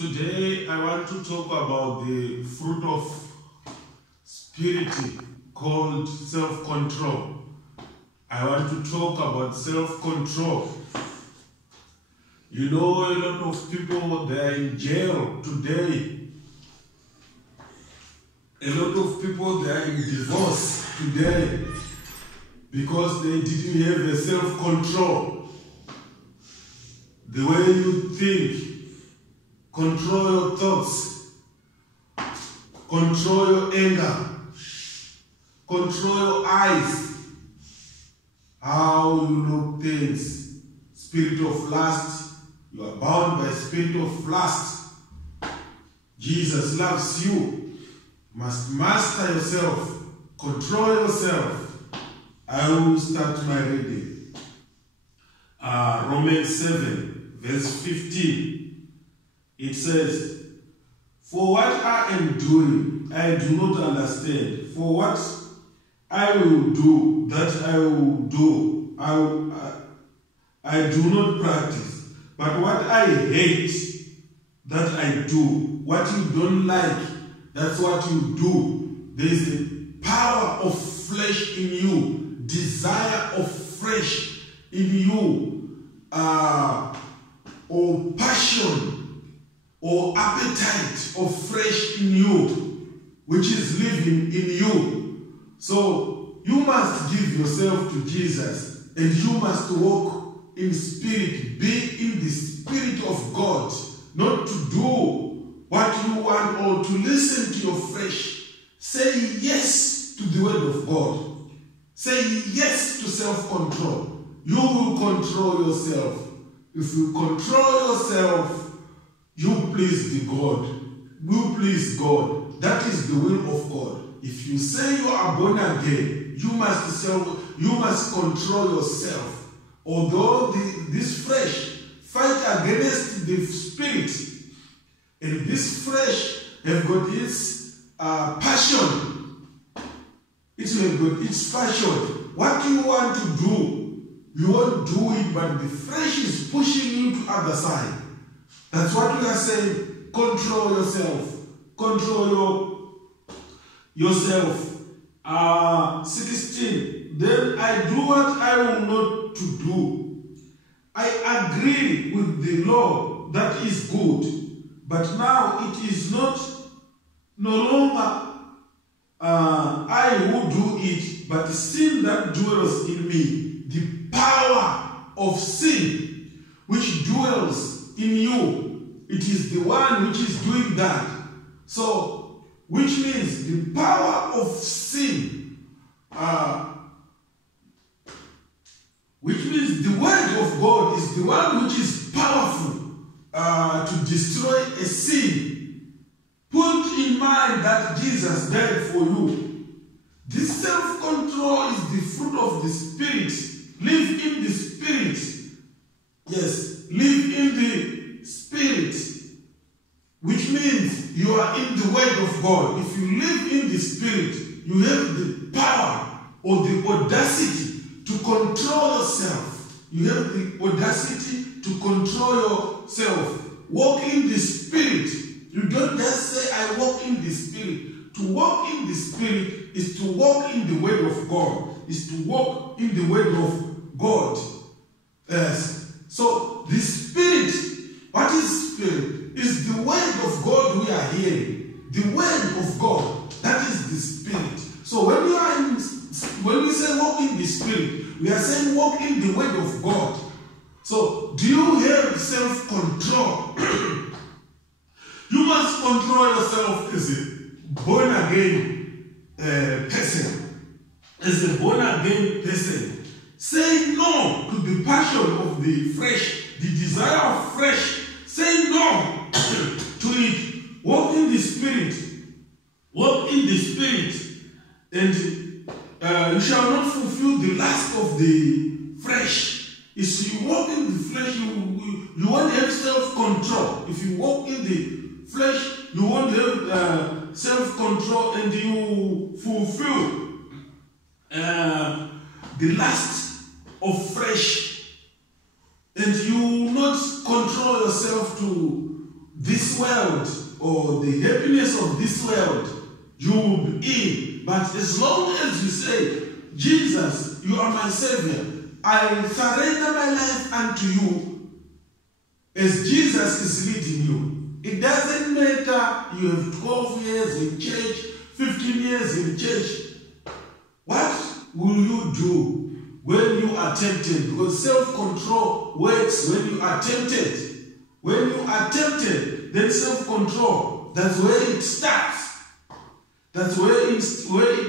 Today I want to talk about the fruit of spirit called self-control. I want to talk about self-control. You know, a lot of people, they are in jail today. A lot of people, they are in divorce today because they didn't have a self-control. The way you think, control your thoughts, control your anger, control your eyes, how you look things. Spirit of lust, you are bound by spirit of lust. Jesus loves you. You must master yourself, control yourself. I will start my reading. Romans 7, verse 15. It says, "For what I am doing, I do not understand. For what I will do, that I will do, I do not practice. But what I hate, that I do. What you don't like, that's what you do. There is a power of flesh in you, desire of flesh in you, or passion, or appetite of flesh in you, which is living in you. So you must give yourself to Jesus, and you must walk in spirit, be in the spirit of God, not to do what you want or to listen to your flesh. Say yes to the word of God. Say yes to self-control. You will control yourself. If you control yourself, you please the God. You please God. That is the will of God. If you say you are born again, you must control yourself. Although this flesh fight against the spirit, and this flesh have got its passion. It have got its passion. What you want to do, you won't do it, but the flesh is pushing you to other side. That's what we are saying. Control yourself. Control yourself. 16. Then I do what I will not to do. I agree with the law that is good, but now it is no longer I who do it, but sin that dwells in me. The power of sin which dwells in you, it is the one which is doing that. So, which means the power of sin, which means the word of God is the one which is powerful to destroy a sin. Put in mind that Jesus died for you. This self-control is the fruit of the Spirit. Live in the Spirit. Yes, live in the Spirit, which means you are in the word of God. If you live in the Spirit, you have the power or the audacity to control yourself. You have the audacity to control yourself. Walk in the Spirit. You don't just say, I walk in the Spirit. To walk in the Spirit is to walk in the word of God. Is to walk in the word of God. Yes. So the Spirit, what is Spirit? Is the word of God we are hearing. The word of God, that is the Spirit. So when we say walk in the Spirit, we are saying walk in the word of God. So do you have self-control? You must control yourself as a born again person. As a born again person. Say no to the passion of the flesh, the desire of flesh. Say no to it. Walk in the Spirit. Walk in the Spirit. And you shall not fulfill the lust of the flesh. If you walk in the flesh, you won't have self-control. If you walk in the flesh, you won't have self-control, and you fulfill the lust of flesh, and you not control yourself to this world or the happiness of this world, you will be in. But as long as you say, Jesus, you are my Savior, I surrender my life unto you, as Jesus is leading you. It doesn't matter you have 12 years in church, 15 years in church. What will you do when you are tempted? Because self-control works when you are tempted. When you are tempted, then self-control, that's where it starts. That's where it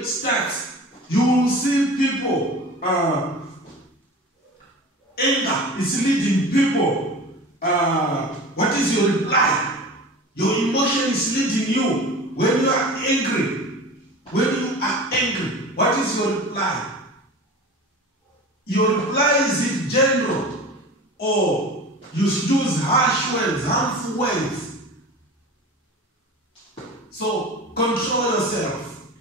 starts. You will see people, anger is leading people. What is your reply? Your emotion is leading you. When you are angry, what is your reply? Your reply, is it general, or you use harsh words, harmful words? So control yourself.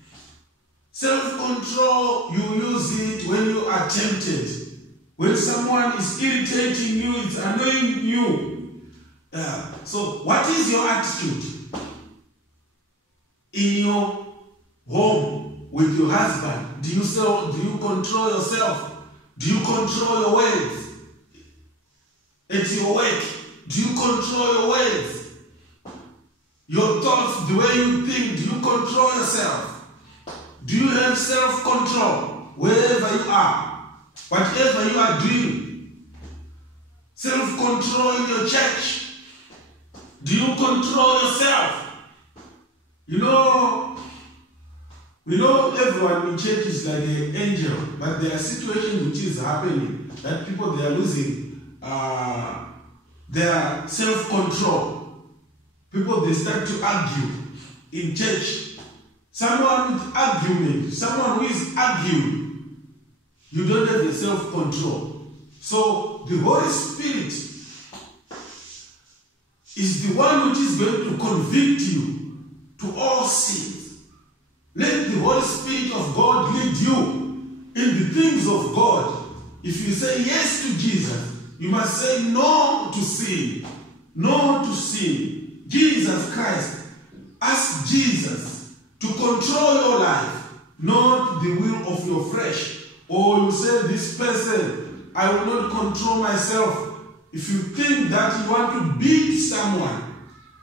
Self-control, you use it when you are tempted. When someone is irritating you, it's annoying you. So what is your attitude? In your home with your husband, do you control yourself? Do you control your words? At your work, do you control your words? Your thoughts, the way you think, do you control yourself? Do you have self-control wherever you are? Whatever you are doing? Self-control in your church. Do you control yourself? We know everyone in church is like an angel, but there are situations which is happening that people, they are losing their self-control. People, they start to argue in church. Someone with argument, someone who is arguing, you don't have the self-control. So the Holy Spirit is the one which is going to convict you to all sins. Let the Holy Spirit of God lead you in the things of God. If you say yes to Jesus, you must say no to sin. No to sin. Jesus Christ. Ask Jesus to control your life, not the will of your flesh. Or you say, this person, I will not control myself. If you think that you want to beat someone,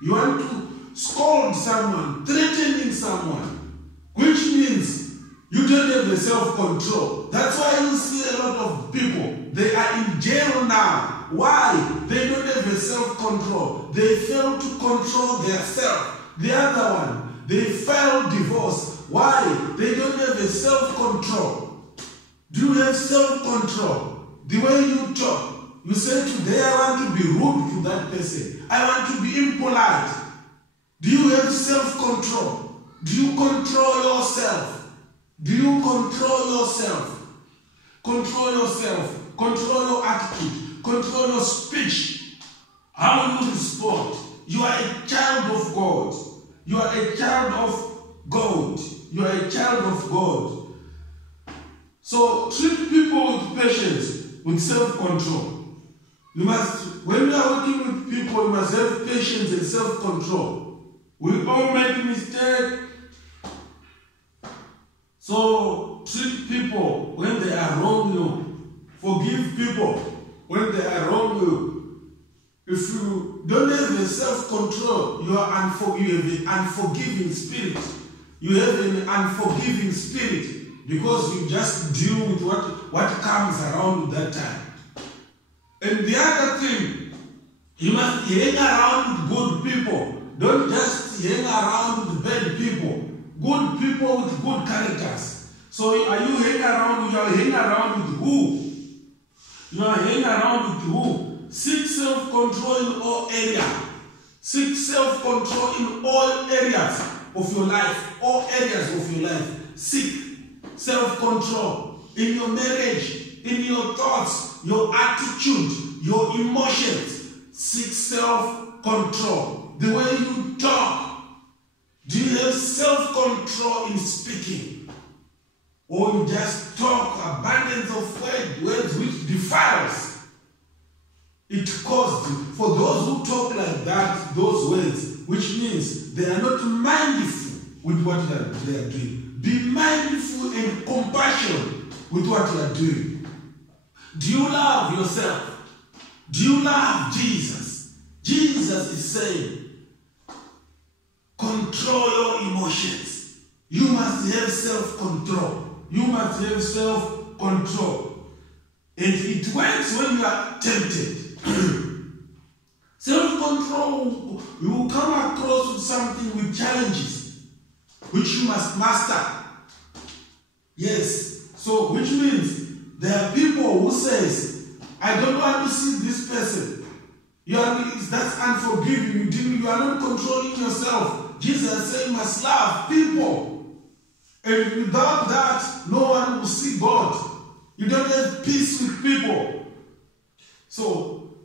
you want to scold someone, threatening someone, which means you don't have the self-control. That's why you see a lot of people, they are in jail now. Why? They don't have the self-control. They fail to control their self. The other one, they file divorce. Why? They don't have the self-control. Do you have self-control? The way you talk. You say today I want to be rude to that person. I want to be impolite. Do you have self-control? Do you control yourself? Do you control yourself? Control yourself. Control your attitude. Control your speech. How you respond. You are a child of God. You are a child of God. You are a child of God. So treat people with patience, with self-control. You must, when you are working with people, you must have patience and self-control. We all make mistakes. So treat people when they are wrong you. Forgive people when they are wrong you. If you don't have a self-control, you have an unforgiving spirit. You have an unforgiving spirit because you just deal with what comes around at that time. And the other thing, you must hang around with good people. Don't just hang around with bad people. Good people with good characters. So are you hanging around? You are hanging around with who? You are hanging around with who? Seek self-control in all areas. Seek self-control in all areas of your life. All areas of your life. Seek self-control in your marriage, in your thoughts, your attitude, your emotions. Seek self-control. The way you talk. Do you have self-control in speaking? Or you just talk abundance of words which defiles? It caused, for those who talk like that, those words, which means they are not mindful with what they are doing. Be mindful and compassionate with what you are doing. Do you love yourself? Do you love Jesus? Jesus is saying, control your emotions. You must have self-control. You must have self-control. And it works when you are tempted. Self-control, you will come across with something with challenges, which you must master. Yes. So, which means there are people who says, I don't want to see this person. That's unforgiving. You are not controlling yourself. Jesus said you must love people. And without that, no one will see God. You don't have peace with people. So,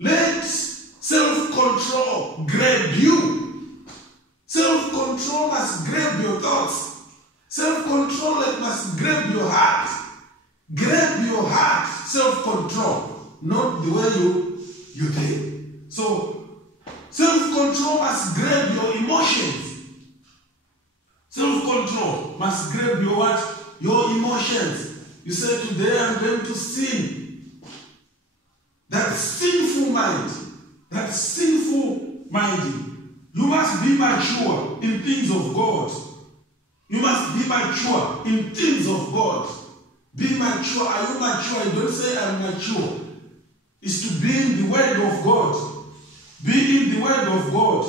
let self-control grab you. Self-control must grab your thoughts. Self-control must grab your heart. Grab your heart, self-control, not the way you think. So, self-control must grab your emotions. Self-control must grab your what? Your emotions. You say, today I'm going to sin. That sinful mind, that sinful minding. You must be mature in things of God. You must be mature in things of God. Be mature. Are you mature? You don't say I'm mature. It's to be in the word of God. Be in the word of God.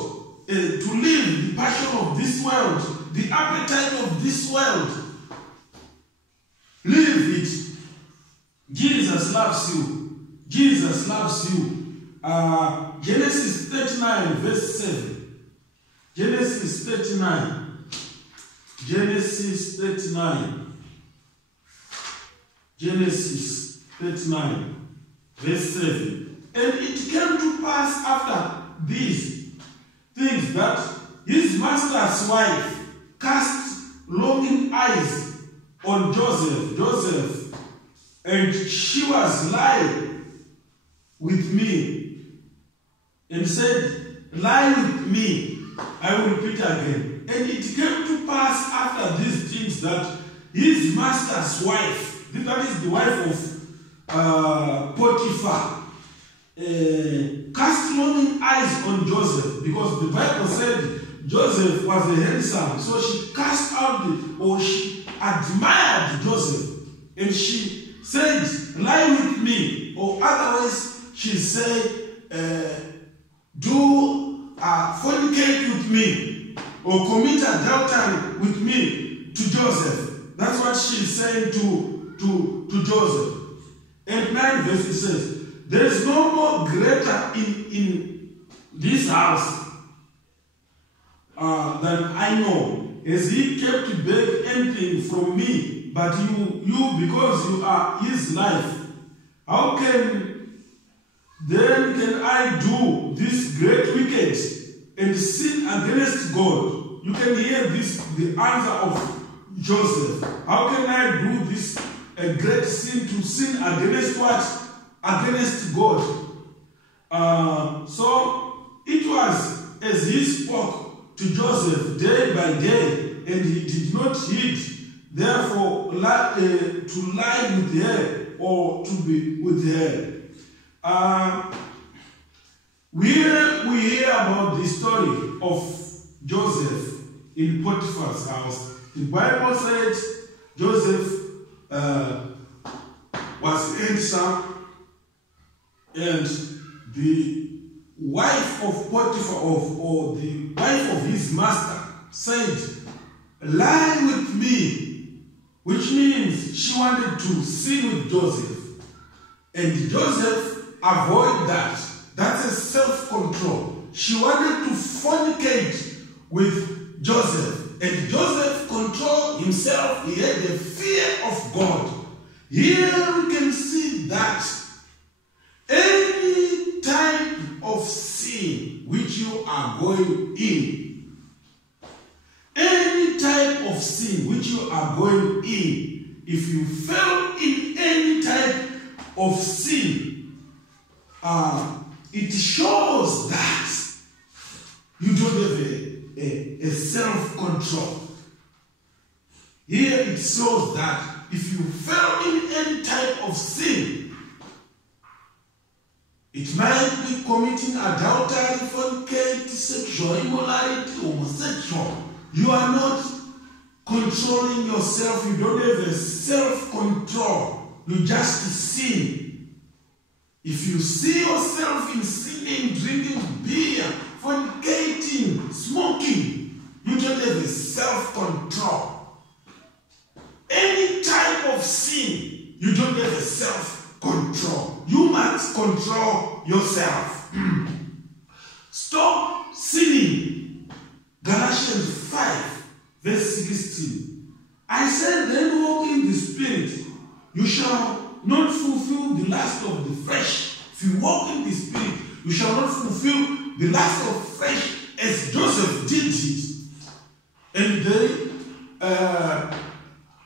To live the passion of this world, the appetite of this world. Live it. Jesus loves you. Jesus loves you. Genesis 39 verse 7. Genesis 39. Genesis 39. Genesis 39 verse 7. And it came to pass after these things that his master's wife cast longing eyes on Joseph, and she was lying with me, and said, lie with me. I will repeat again. And it came to pass after these things that his master's wife, that is the wife of Potiphar, cast longing eyes on Joseph, because the Bible said Joseph was a handsome, so she cast out she admired Joseph, and she said, lie with me, or otherwise she said, fornicate with me, or commit adultery with me to Joseph. That's what she's saying to Joseph. And 9 verse it says, there is no more greater in this house than I know, as he kept to beg anything from me, but you because you are his life. How can I do this great wicked and sin against God? You can hear the answer of Joseph. How can I do this a great sin, to sin against what? Against God. So it was as he spoke to Joseph day by day, and he did not heed, therefore, to lie with her or to be with her. We hear about the story of Joseph in Potiphar's house. The Bible said Joseph was handsome, and the wife of Potiphar, or the wife of his master, said, lie with me, which means she wanted to sin with Joseph. And Joseph avoided that. That's a self-control. She wanted to fornicate with Joseph. And Joseph controlled himself. He had the fear of God. Here we can see that any type of sin which you are going in, any type of sin which you are going in, if you fail in any type of sin, it shows that shows that if you fail in any type of sin, it might be committing adultery, fornicating, sexual immorality, homosexual. You are not controlling yourself. You don't have a self-control. You just sin. If you see yourself in sinning, drinking beer, fornicating, smoking, you don't have a self-control. Any type of sin, you don't have a self-control. You must control yourself. Stop sinning. Galatians 5, verse 16. I said, then walk in the Spirit. You shall not fulfill the lust of the flesh. If you walk in the Spirit, you shall not fulfill the lust of flesh, as Joseph did it.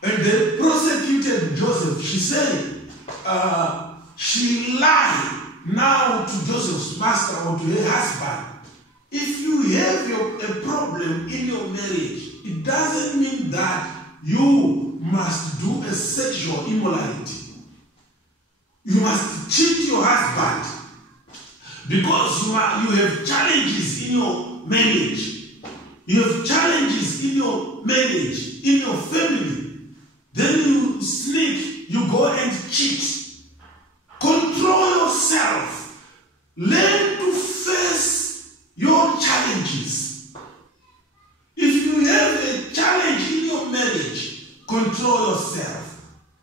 And they prosecuted Joseph. She said, she lied now to Joseph's master or to her husband. If you have a problem in your marriage, it doesn't mean that you must do a sexual immorality. You must cheat your husband because you have challenges in your marriage. You have challenges in your marriage, in your family. Then you sneak, you go and cheat. Control yourself. Learn to face your challenges. If you have a challenge in your marriage, control yourself.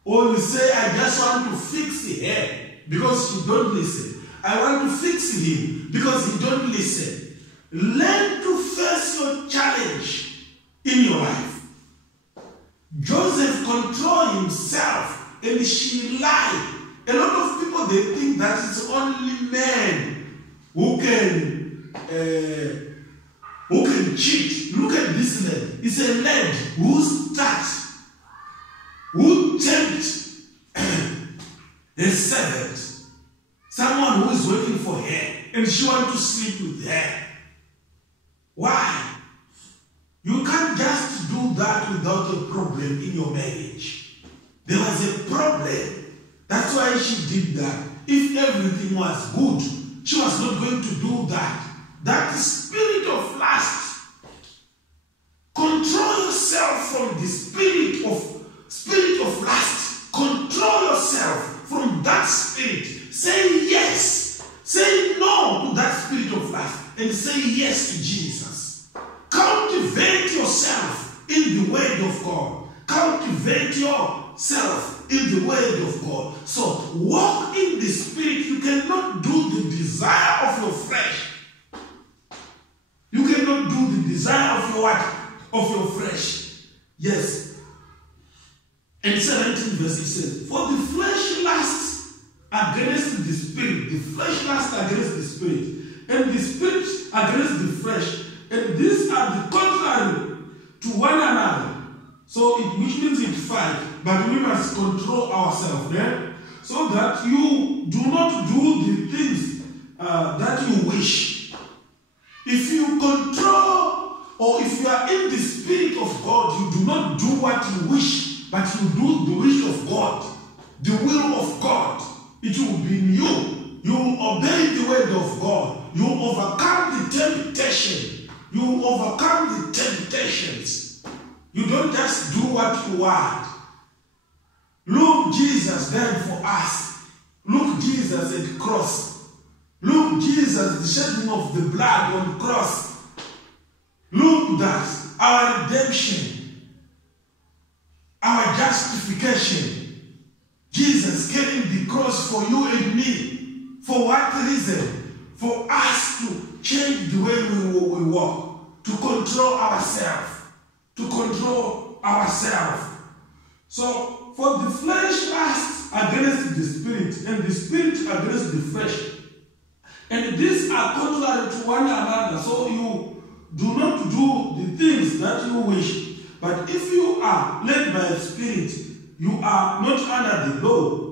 Or you say, I just want to fix her because you don't listen. I want to fix him because he don't listen. Learn to face your challenge in your life. Joseph controlled himself and she lied. A lot of people, they think that it's only men who can cheat. Look at this lad. It's a lad who tempts a servant, someone who is waiting for her, and she wants to sleep with her. Why? You can't just do that without a problem in your marriage. There was a problem. That's why she did that. If everything was good, she was not going to do that. That is spirit of lust. Control yourself from the spirit of lust. Control yourself from that spirit. Say yes. Say no to that spirit of lust. And say yes to Jesus. Cultivate yourself in the word of God. Cultivate yourself in the word of God. So walk in the spirit. You cannot do the desire of your flesh. You cannot do the desire of your what? Of your flesh. Yes. And 17 verse it says, for the flesh lusts against the spirit. The flesh lusts against the spirit. And the spirit against the flesh. And these are the contrary to one another. So which means it fight, but we must control ourselves, so that you do not do the things that you wish. If you control, or if you are in the spirit of God, you do not do what you wish, but you do the wish of God, the will of God. It will be in you. You will obey the word of God. You will overcome the temptation. You will overcome the temptations. You don't just do what you want. Look, Jesus died for us. Look, Jesus at the cross. Look, Jesus, the shedding of the blood on the cross. Look, that our redemption, our justification. Jesus carrying the cross for you and me. For what reason? For us to change the way we walk. To control ourselves. To control ourselves. So, for the flesh lusts against the spirit, and the spirit against the flesh. And these are contrary to one another. So you do not do the things that you wish. But if you are led by the spirit, you are not under the law.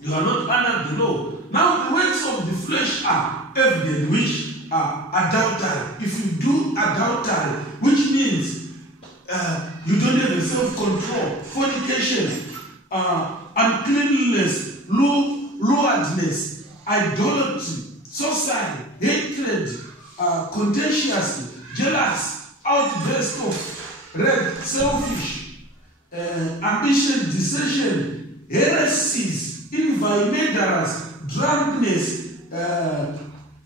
You are not under the law. Now the works of the flesh are evident, which adultery. If you do adultery, which means you don't have a self-control, fornication, uncleanliness, lewdness, idolatry, sorcery, hatred, contentious, jealous, outburst of wrath, selfish, ambition, dissension, heresies, envy, murderers, drunkenness,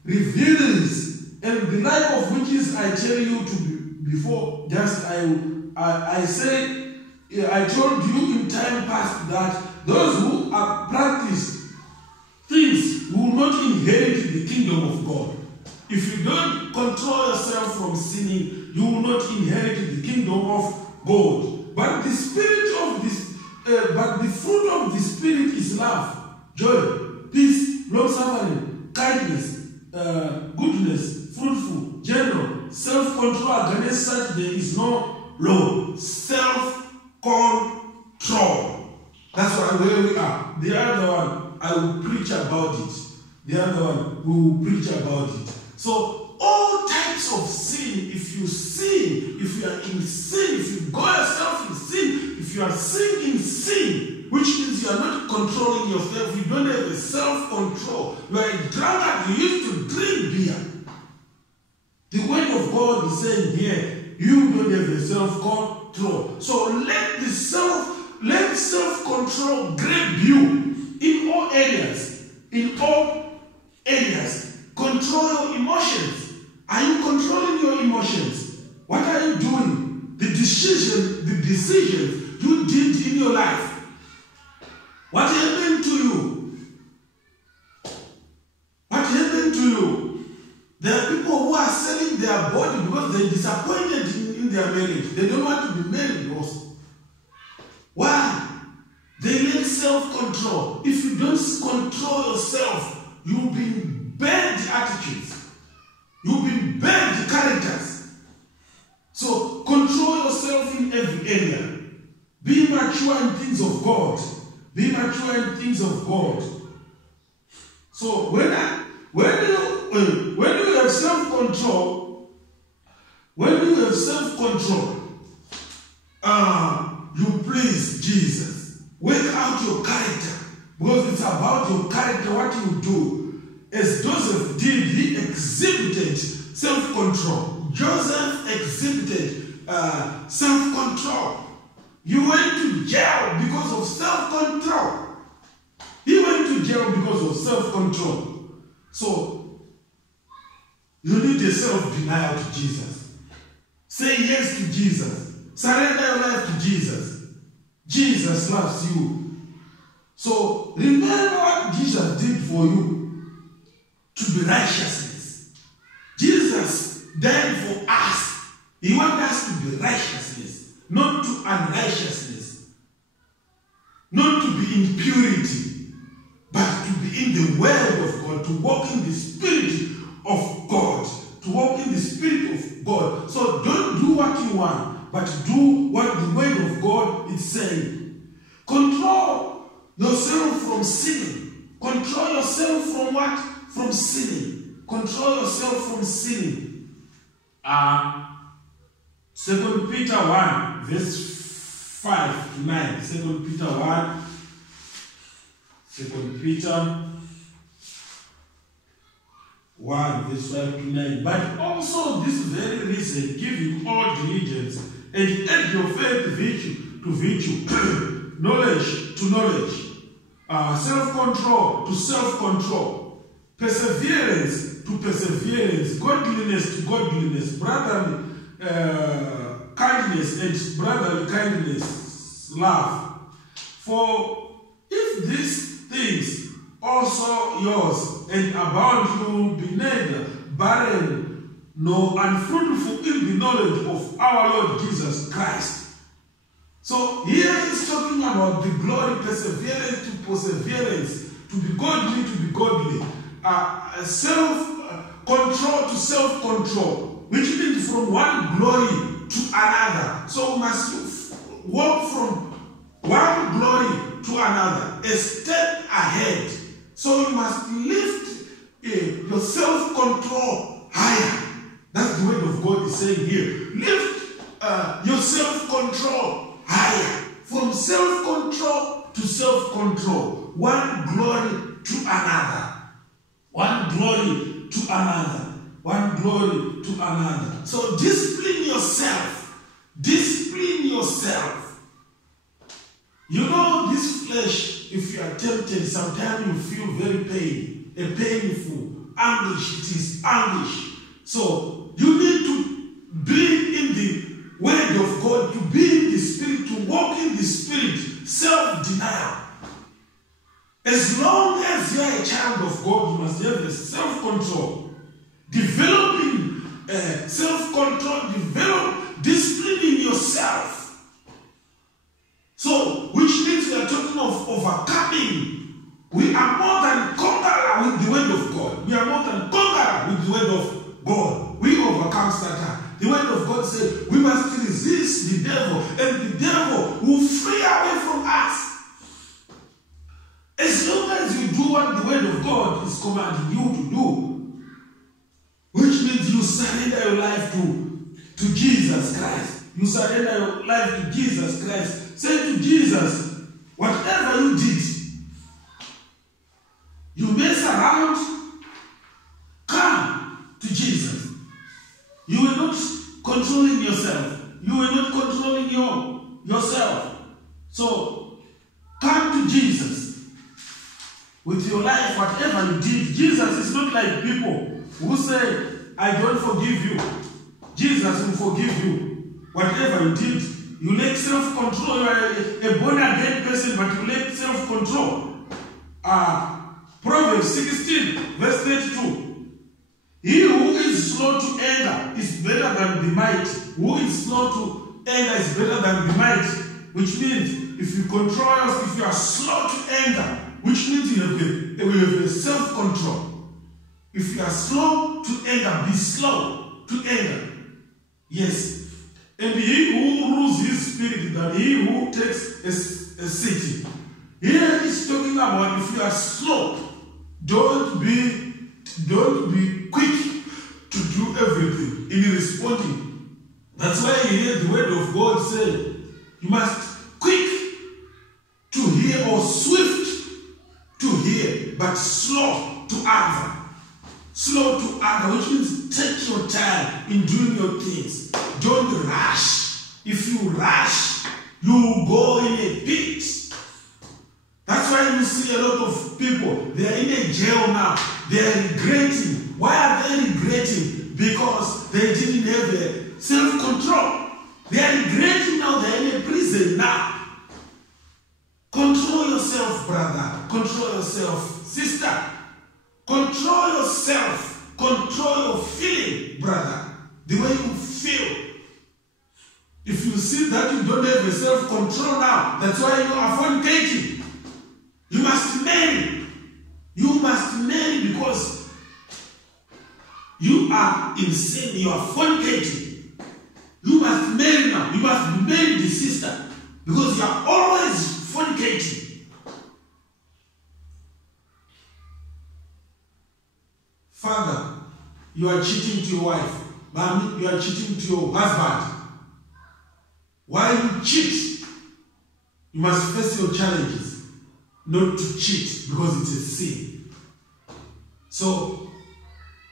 revelings, and the like of which is I tell you to be before. Just I say, I told you in time past that those who are practice things will not inherit the kingdom of God. If you don't control yourself from sinning, you will not inherit the kingdom of God. But the fruit of the Spirit is love, joy, peace, long-suffering, kindness, goodness, fruitful, general, self-control. Against such there is no law. Self-control. That's where we are. The other one, I will preach about it. The other one, we will preach about it. So, all types of sin, if you sin, if you are in sin, if you go yourself in sin, if you are in sin, which means you are not controlling yourself, you don't have a self-control, you are a drunkard, you used to drink beer. The word of God is saying here, you don't have a self-control. So let self-control grab you in all areas. In all areas. Control your emotions. Are you controlling your emotions? What are you doing? The decisions you did in your life. What happened to you? What happened to you? There are people who are selling their body because they're disappointed in their marriage. They don't want to be married also. Why? They lack self-control. If you don't control yourself, you'll be in bad attitudes. You'll be in bad characters. So control yourself in every area. Be mature in things of God. Be mature in things of God. So when you have self-control, you please Jesus. Work out your character, because it's about your character, what you do. As Joseph did, he exhibited self-control. Joseph exhibited self-control. He went to jail because of self-control. He went to jail because of self-control. So, you need a self-denial to Jesus. Say yes to Jesus. Surrender your life to Jesus. Jesus loves you. So, remember what Jesus did for you. To be righteousness. Jesus died for us. He wants us to be righteousness, not to unrighteousness. Not to be in purity, but to be in the word of God, to walk in the Spirit of God. To walk in the Spirit of God. So don't do what you want, but do what the word of God is saying. Control yourself from sinning. Control yourself from what? From sinning. Control yourself from sinning. 2 Peter 1, verse 5 to 9. 2 Peter 1. 2 Peter 1, verse 5 to 9. But also this very reason, giving all diligence, and add your faith virtue to virtue, knowledge to knowledge, self-control to self-control, perseverance to perseverance, godliness to godliness, brotherly kindness and brotherly kindness, love. For if these things also yours and abound, you will be neither barren nor unfruitful in the knowledge of our Lord Jesus Christ. So here he's talking about the glory, perseverance to perseverance, to be godly to be godly, self-control to self-control, which means from one glory to another. So we must walk from one glory to another, a step ahead. So you must lift your self-control higher. That's the word of God is saying here. Lift your self-control higher. From self-control to self-control. One glory to another. One glory to another. One glory to another. So discipline yourself. Discipline yourself. You know, this flesh, if you are tempted, sometimes you feel very pain. A painful anguish. It is anguish. So you need to be in the Word of God, to be in the Spirit, to walk in the Spirit, self-denial. As long as you are a child of God, you must have the self-control. Developing self-control, develop disciplining yourself. So, which means we are talking of overcoming. We are more than conqueror with the Word of God. We are more than conqueror with the Word of God. We overcome Satan. The Word of God said we must resist the devil, and the devil will flee away from us. As long as you do what the Word of God is commanding you to do, which means you surrender your life to Jesus Christ. You surrender your life to Jesus Christ. Say to Jesus, whatever you did, you mess around, come to Jesus. You are not controlling yourself. You are not controlling yourself. So, come to Jesus. With your life, whatever you did, Jesus is not like people who say, I don't forgive you. Jesus will forgive you. Whatever you did, you lack self-control. You are a born-again person, but you lack self-control. Proverbs 16, verse 32. He who is slow to anger is better than the might. Who is slow to anger is better than the might. Which means, if you control yourself, if you are slow to anger, which means you have a self-control. If you are slow to anger, be slow to anger. Yes. And he who rules his spirit than he who takes a city. Here is talking about if you are slow, don't be quick to do everything in responding. That's why here the Word of God said, you must quick to hear or swift to hear, but slow to answer. Slow to anger, which means take your time in doing your things. Don't rush. If you rush, you will go in a pit. That's why you see a lot of people, they are in a jail now. They are regretting. Why are they regretting? Because they didn't have a self-control. They are regretting now. They are in a prison now. Control yourself, brother. Control yourself, sister. Control yourself. Control your feeling, brother. The way you feel. If you see that you don't have a self-control now, that's why you are fornicating. You must marry. You must marry because you are in sin. You are fornicating. You must marry now. You must marry the sister because you are always fornicating. Father, you are cheating to your wife. Mommy, you are cheating to your husband. Why you cheat? You must face your challenges. Not to cheat because it's a sin. So,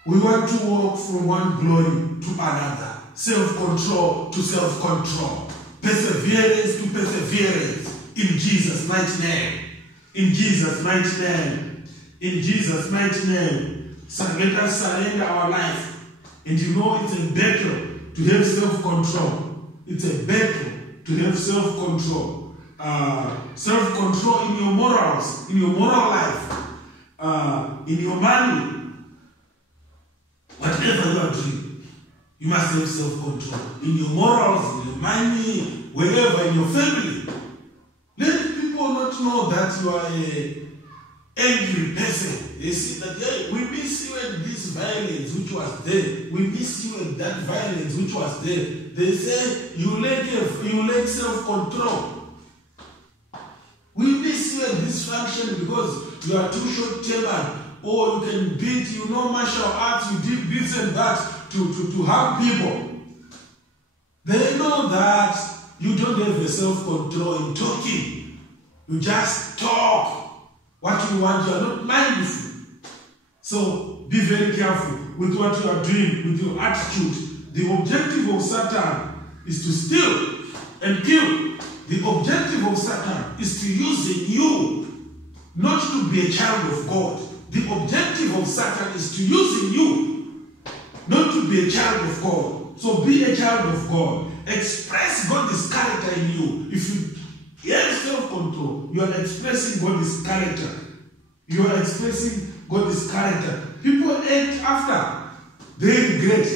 we want to walk from one glory to another. Self-control to self-control. Perseverance to perseverance. In Jesus' mighty name. In Jesus' mighty name. In Jesus' mighty name. So let us surrender our life. And you know it's a battle to have self-control. It's a battle to have self-control. Self-control in your morals, in your moral life, in your money, whatever you are doing, you must have self-control. In your morals, in your money, wherever, in your family. Let people not know that you are an angry person. They see that, hey, we miss you at this violence which was there. We miss you at that violence which was there. They say you lack self-control. We miss you at this function because you are too short-tempered, or you can beat, martial arts, you did this and that to harm people. They know that you don't have the self-control in talking. You just talk what you want. You are not mindful. So be very careful with what you are doing, with your attitude. The objective of Satan is to steal and kill. The objective of Satan is to use you, not to be a child of God. The objective of Satan is to use you, not to be a child of God. So be a child of God. Express God's character in you. If you have self-control, you are expressing God's character. You are expressing God's character. People act after they regret.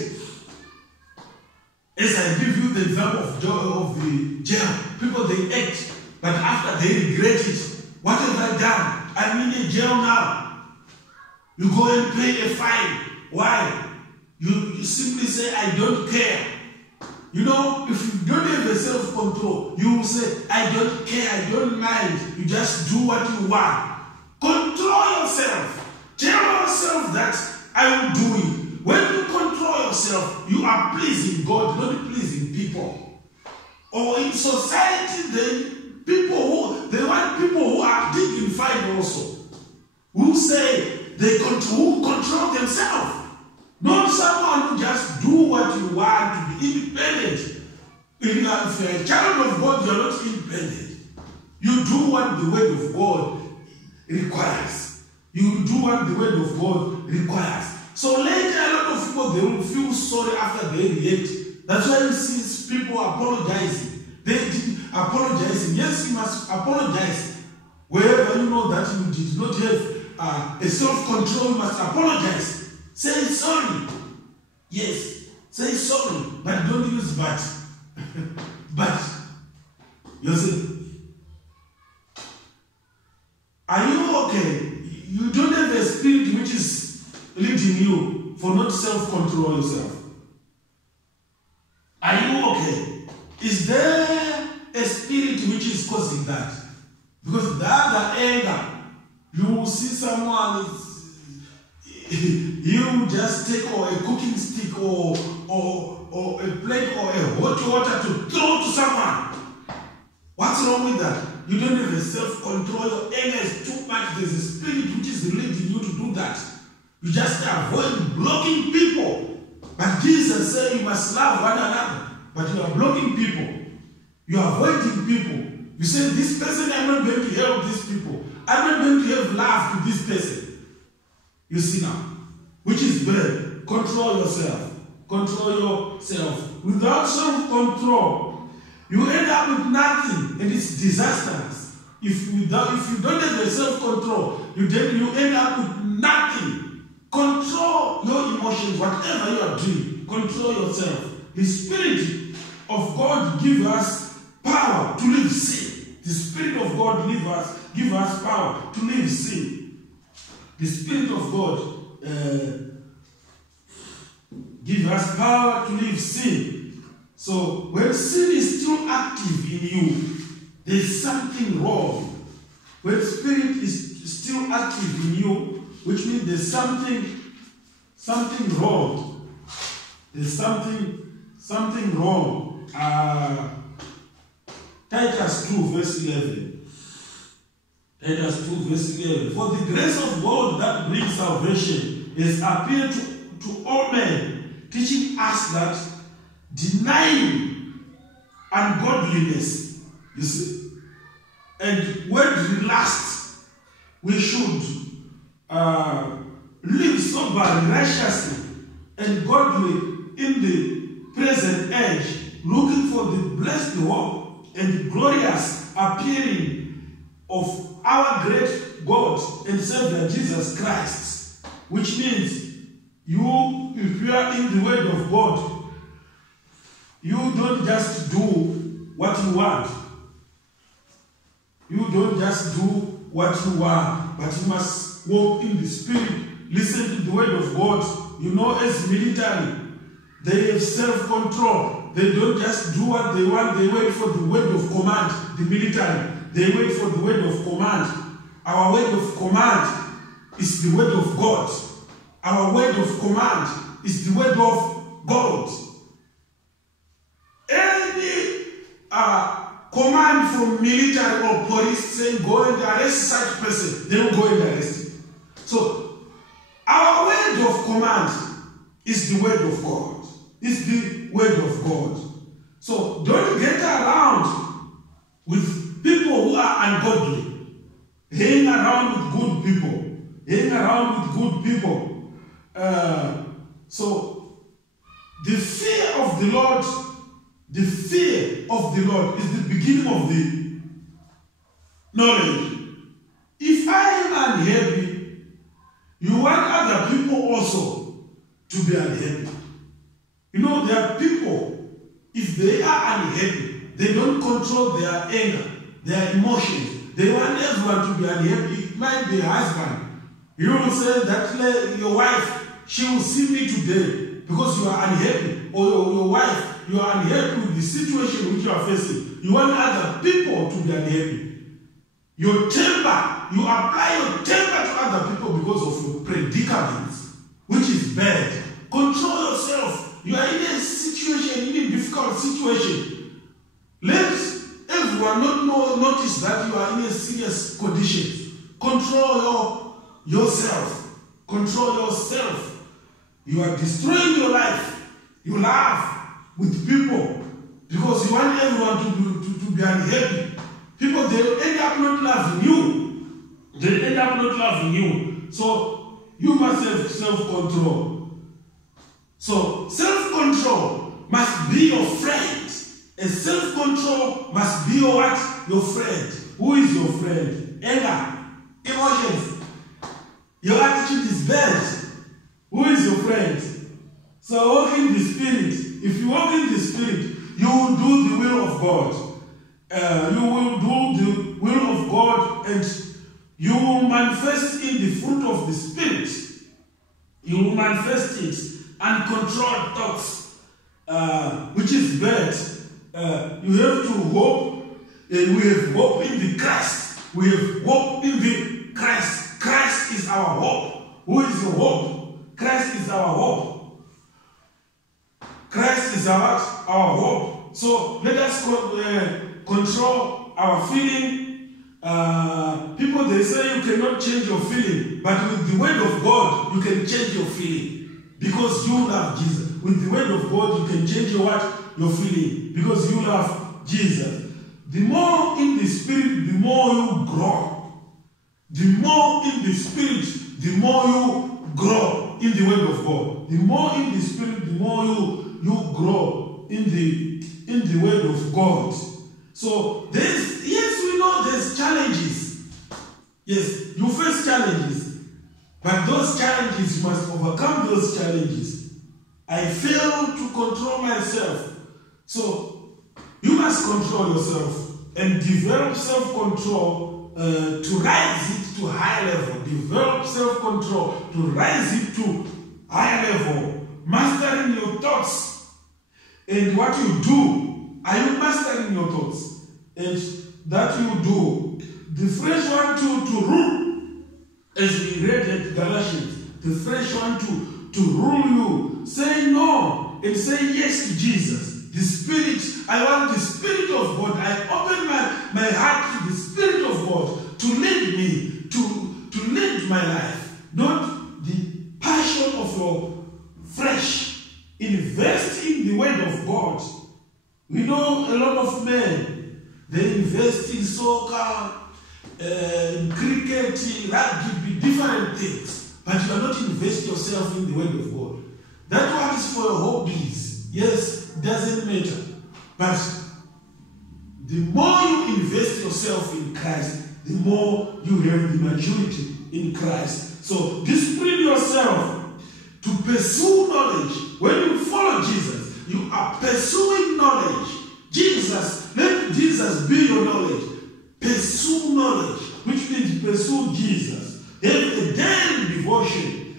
As I give you the example of the jail, people they act, but after they regret it. What have I done? I'm in a jail now. You go and pay a fine. Why? You simply say, I don't care. You know, if you don't have a self-control, you will say, I don't care, I don't mind. You just do what you want. Control yourself. Tell yourself that I will do it. When you control yourself, you are pleasing God, not pleasing people. Or in society, they want people who are dignified also. Who say who control themselves. Not someone who just do what you want to be independent. If you are a child of God, you are not independent. You do what the word of God requires. You do what the word of God requires. So later, a lot of people, they will feel sorry after they react. That's why you see people apologizing. They did apologizing. Yes, you must apologize. Wherever you know that you did not have a self-control, you must apologize. Say sorry. Yes, say sorry. But don't use but. But. You see. Are you okay? You don't have a spirit which is leading you for not self-control yourself. Are you okay? Is there a spirit which is causing that? Because the other anger, you will see someone, you just take a cooking stick or a plate or a hot water to throw to someone. What's wrong with that? You don't have a self-control. Your anger is too much. There's a spirit which is leading you to do that. You just avoid blocking people. But Jesus said you must love one another. But you are blocking people. You are avoiding people. You say, this person, I'm not going to help these people. I'm not going to have love to this person. You see now. Which is bad. Control yourself. Control yourself. Without self-control, you end up with nothing, and it's disastrous. If you don't have a self-control, you end up with nothing. Control your emotions, whatever you are doing. Control yourself. The Spirit of God gives us power to leave sin. The Spirit of God give us power to leave sin. The Spirit of God gives us power to leave sin. So when sin is still active in you, there's something wrong. When Spirit is still active in you, which means there's something wrong. There's something wrong. Titus 2 verse 11. Titus 2 verse 11. For the grace of God that brings salvation has appeared to all men, teaching us that denying ungodliness, you see, and worldly lust, we should live soberly, righteously, and godly in the present age, looking for the blessed hope and glorious appearing of our great God and Savior Jesus Christ. Which means if you are in the word of God, you don't just do what you want. You don't just do what you want, but you must walk in the Spirit. Listen to the word of God. You know, as military, they have self-control. They don't just do what they want. They wait for the word of command. The military, they wait for the word of command. Our word of command is the word of God. Our word of command is the word of God. command from military or police saying go and arrest such person, they will go and arrest him. So our word of command is the word of God. It's the word of God. So don't get around with people who are ungodly. Hang around with good people. Hang around with good people. So the fear of the Lord is the beginning of the knowledge. If I am unhappy, you want other people also to be unhappy. You know, there are people, if they are unhappy, they don't control their anger, their emotions. They want everyone to be unhappy. It might be a husband. You will say that your wife, she will see me today because you are unhappy. Or your wife, you are unhappy with the situation which you are facing. You want other people to be unhappy. Your temper, you apply your temper to other people because of your predicaments, which is bad. Control yourself. You are in a situation, in a difficult situation. Let everyone not notice that you are in a serious condition. Control yourself. Control yourself. You are destroying your life. You laugh with people because you want everyone to be unhappy. People, they end up not loving you. They end up not loving you. So you must have self-control. So self-control must be your friend. And self-control must be your what? Your friend. Who is your friend? Anger, emotions. Your attitude is bad. Who is your friend? So walk in the Spirit. If you walk in the Spirit, you will do the will of God. You will do the will of God and you will manifest in the fruit of the Spirit. You will manifest it. Uncontrolled thoughts, which is bad. You have to hope, and we have hope in the Christ. We have hope in the Christ. Christ is our hope. Who is your hope? Christ is our hope. Christ is our hope. So let us control our feeling. People, they say you cannot change your feeling, but with the word of God, you can change your feeling. Because you love Jesus. With the word of God, you can change your what? Your feeling. Because you love Jesus. The more in the Spirit, the more you grow. The more in the Spirit, the more you grow in the word of God. The more in the Spirit, the more you grow in the word of God. So we know there's challenges. Yes, you face challenges. But those challenges, you must overcome those challenges. I fail to control myself. So, you must control yourself and develop self-control to rise it to higher level. Develop self-control to rise it to higher level. Mastering your thoughts and what you do. Are you mastering your thoughts? And that you do. The fresh one to rule. As we read at Galatians, the fresh one to rule you. Say no and say yes to Jesus. The Spirit, I want the Spirit of God. I open my heart to the Spirit of God to lead me, to lead my life. Not the passion of your flesh. Invest in the word of God. We know a lot of men, they invest in soccer, cricket, rugby, different things, but you are not investing yourself in the word of God. That one is for your hobbies. Yes, it doesn't matter. But the more you invest yourself in Christ, the more you have the maturity in Christ. So discipline yourself to pursue knowledge. When you follow Jesus, you are pursuing knowledge. Jesus, let Jesus be your knowledge. Pursue knowledge, which means pursue Jesus. Have a daily devotion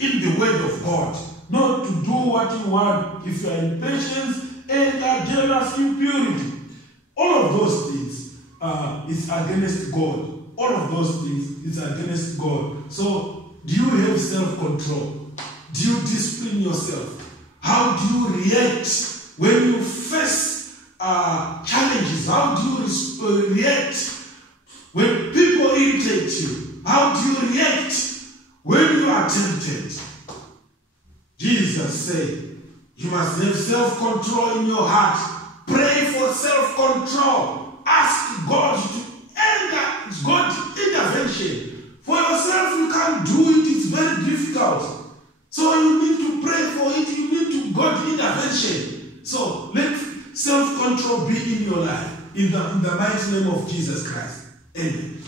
in the word of God. Not to do what you want. If you are impatient, anger, jealous, impurity, all of those things is against God. All of those things is against God. So, do you have self-control? Do you discipline yourself? How do you react when you face challenges? How do you react when people irritate you? How do you react when you are tempted? Jesus said, you must have self-control in your heart. Pray for self-control. Ask God to God intervention. For yourself, you can't do it. It's very difficult. So you need to pray for it. You need to God intervention. So let self-control be in your life. In the mighty name of Jesus Christ. Amen.